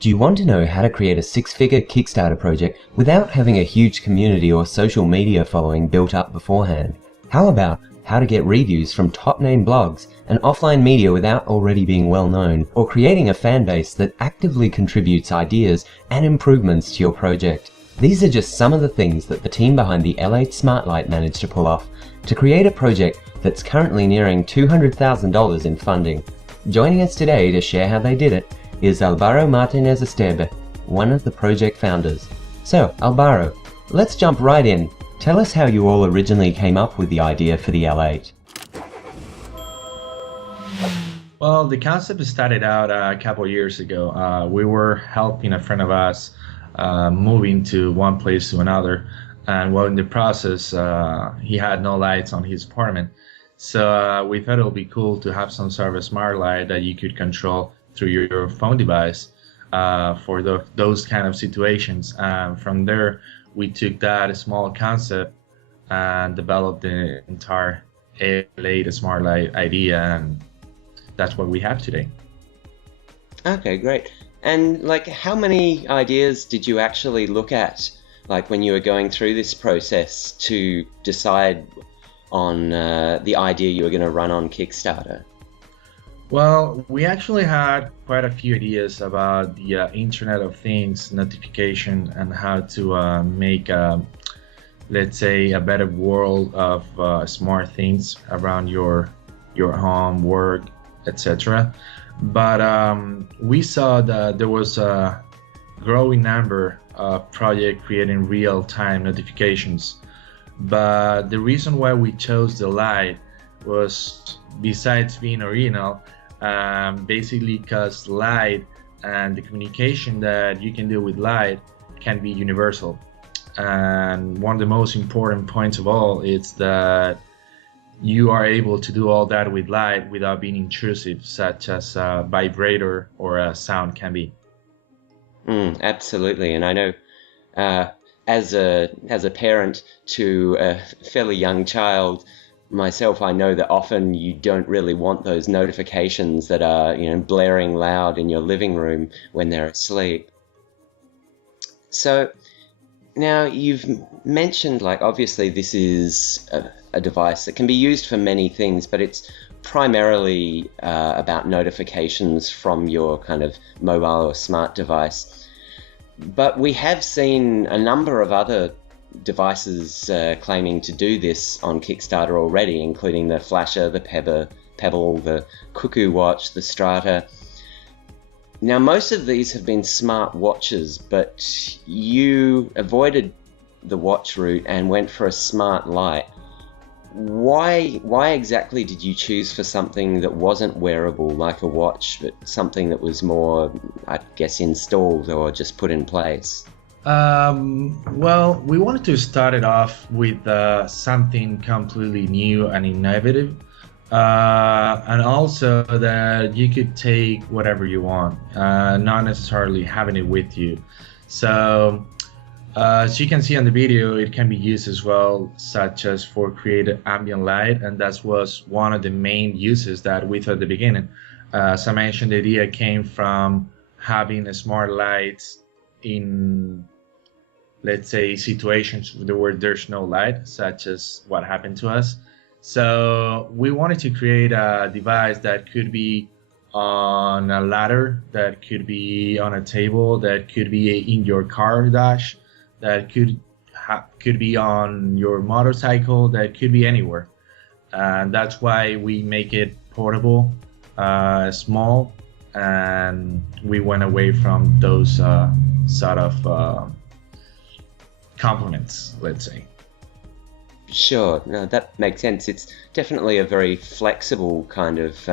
Do you want to know how to create a six-figure Kickstarter project without having a huge community or social media following built up beforehand? How about how to get reviews from top-name blogs and offline media without already being well known, or creating a fan base that actively contributes ideas and improvements to your project? These are just some of the things that the team behind the L8 Smartlight managed to pull off to create a project that's currently nearing $200,000 in funding. Joining us today to share how they did it is Álvaro Martínez Esteve, one of the project founders. So, Álvaro, let's jump right in. Tell us how you all originally came up with the idea for the L8. Well, the concept started out a couple of years ago. We were helping a friend of us moving to one place to another, and while in the process, he had no lights on his apartment. So we thought it would be cool to have some sort of a smart light that you could control through your phone device for those kind of situations. From there, we took that small concept and developed the entire L8 Smartlight idea, and that's what we have today. Okay, great. And how many ideas did you actually look at, when you were going through this process to decide on the idea you were going to run on Kickstarter? Well, we actually had quite a few ideas about the Internet of Things notification and how to make, let's say, a better world of smart things around your home, work, etc. But we saw that there was a growing number of projects creating real-time notifications. But the reason why we chose the light was, besides being original, basically because light and the communication that you can do with light can be universal. And one of the most important points of all is that you are able to do all that with light without being intrusive, such as a vibrator or a sound can be. Absolutely, and I know as a parent to a fairly young child myself, I know that often you don't really want those notifications that are, blaring loud in your living room when they're asleep. So now you've mentioned, obviously this is a device that can be used for many things, but it's primarily about notifications from your kind of mobile or smart device. But we have seen a number of other devices claiming to do this on Kickstarter already, including the Flasher, the Pebble, the Cuckoo Watch, the Strata. Now, most of these have been smart watches, but you avoided the watch route and went for a smart light. Why exactly did you choose for something that wasn't wearable like a watch, but something that was more, I guess, installed or just put in place? Well, we wanted to start it off with something completely new and innovative, and also that you could take whatever you want, not necessarily having it with you. So as you can see on the video, it can be used as well, such as for creative ambient light, and that was one of the main uses that we thought at the beginning. As I mentioned, the idea came from having a smart lights in, let's say, situations where there's no light, such as what happened to us. So we wanted to create a device that could be on a ladder, that could be on a table, that could be in your car dash, that could be on your motorcycle, that could be anywhere. And that's why we make it portable, small, and we went away from those sort of compliments, let's say. Sure, no, that makes sense. It's definitely a very flexible kind of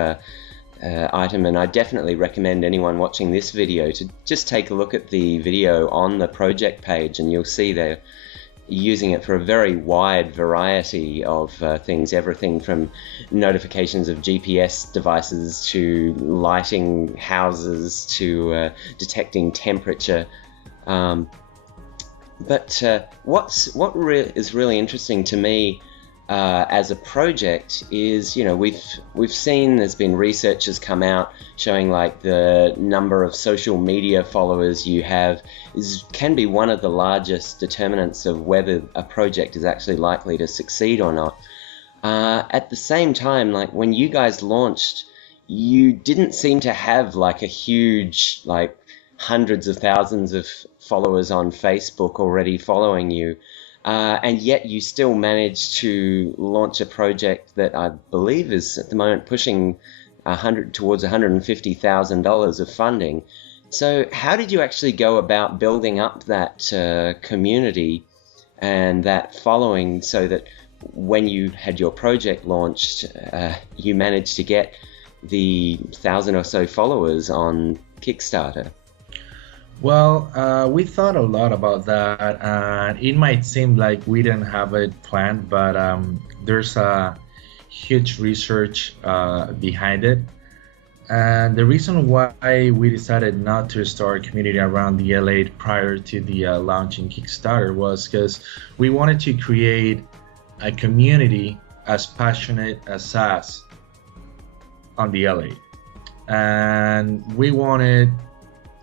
item, and I definitely recommend anyone watching this video to just take a look at the video on the project page, and you'll see they're using it for a very wide variety of things, everything from notifications of GPS devices to lighting houses to detecting temperature. But what is really interesting to me as a project is, we've seen there's been researchers come out showing like the number of social media followers you have can be one of the largest determinants of whether a project is actually likely to succeed or not. At the same time, like when you guys launched, you didn't seem to have like a huge, like hundreds of thousands of followers on Facebook already following you. And yet you still managed to launch a project that I believe is at the moment pushing towards $150,000 of funding. So how did you actually go about building up that community and that following so that when you had your project launched, you managed to get the 1,000 or so followers on Kickstarter? Well, we thought a lot about that, and it might seem like we didn't have it planned, but there's a huge research behind it. And the reason why we decided not to start a community around the L8 prior to the launch in Kickstarter was because we wanted to create a community as passionate as us on the L8. And we wanted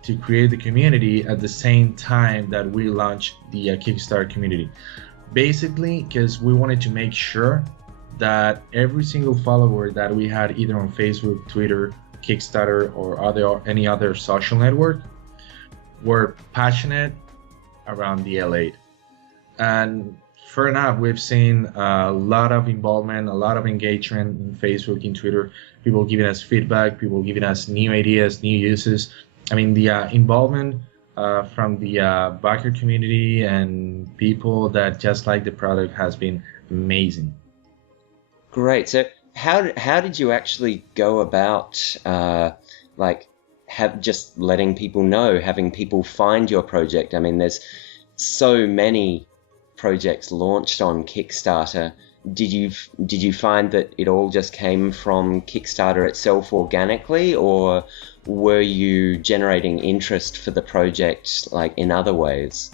to create the community at the same time that we launched the Kickstarter community. Basically, because we wanted to make sure that every single follower that we had either on Facebook, Twitter, Kickstarter, or any other social network were passionate around the L8. And fair enough, we've seen a lot of involvement, a lot of engagement in Facebook, in Twitter, people giving us feedback, people giving us new ideas, new uses. I mean, the involvement from the backer community and people that just like the product has been amazing. Great. So how did you actually go about just letting people know, having people find your project? I mean, there's so many projects launched on Kickstarter. Did you find that it all just came from Kickstarter itself organically, or were you generating interest for the project like in other ways?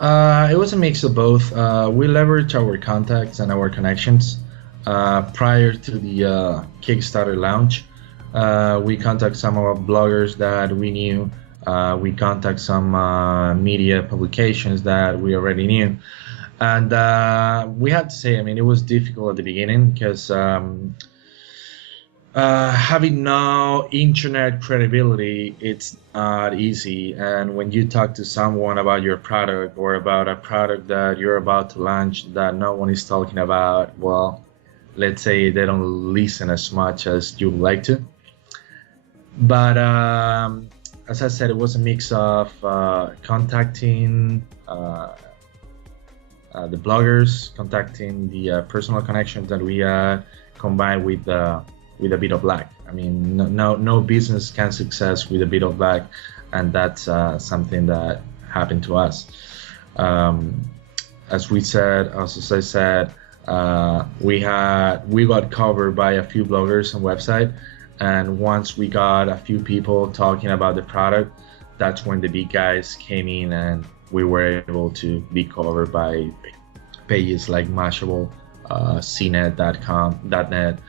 It was a mix of both. We leveraged our contacts and our connections prior to the Kickstarter launch. We contacted some of our bloggers that we knew. We contacted some media publications that we already knew. And we had to say, I mean, it was difficult at the beginning because having no internet credibility, it's not easy. And when you talk to someone about your product or about a product that you're about to launch that no one is talking about, well, let's say they don't listen as much as you would like to. But as I said, it was a mix of contacting the bloggers, contacting the personal connections that we combined with a bit of luck. I mean, no business can success with a bit of luck, and that's something that happened to us. As I said, we got covered by a few bloggers and website, and once we got a few people talking about the product, that's when the big guys came in and we were able to be covered by pages like Mashable, CNET.com, .net.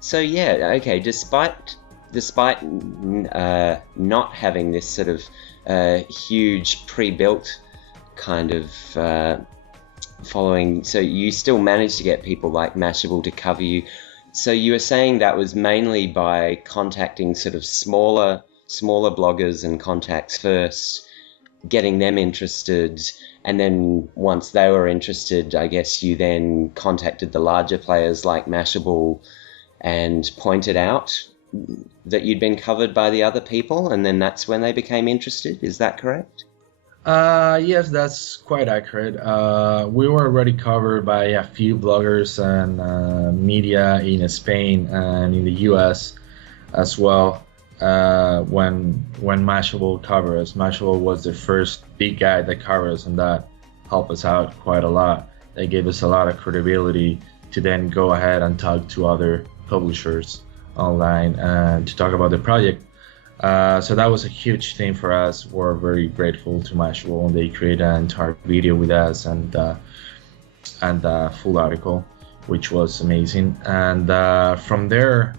So yeah, okay. Despite not having this sort of huge pre-built kind of following, so you still managed to get people like Mashable to cover you. So you were saying that was mainly by contacting sort of smaller bloggers and contacts first, getting them interested, and then once they were interested, I guess you then contacted the larger players like Mashable and pointed out that you'd been covered by the other people, and then that's when they became interested. Is that correct? Yes, that's quite accurate. We were already covered by a few bloggers and media in Spain and in the US as well. When Mashable covered us, Mashable was the first big guy that covered us, and that helped us out quite a lot. They gave us a lot of credibility to then go ahead and talk to other publishers online and to talk about the project. So that was a huge thing for us. We're very grateful to Mashable, and they created an entire video with us and a full article, which was amazing. And from there,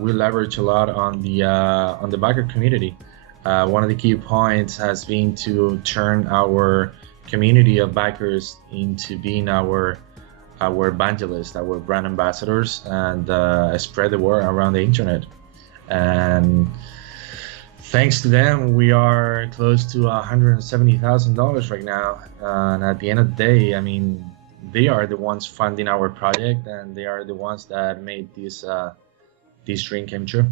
we leverage a lot on the backer community. One of the key points has been to turn our community of backers into being our evangelists, our brand ambassadors, and spread the word around the internet. And thanks to them, we are close to $170,000 right now. And at the end of the day, I mean, they are the ones funding our project, and they are the ones that made this dream come true.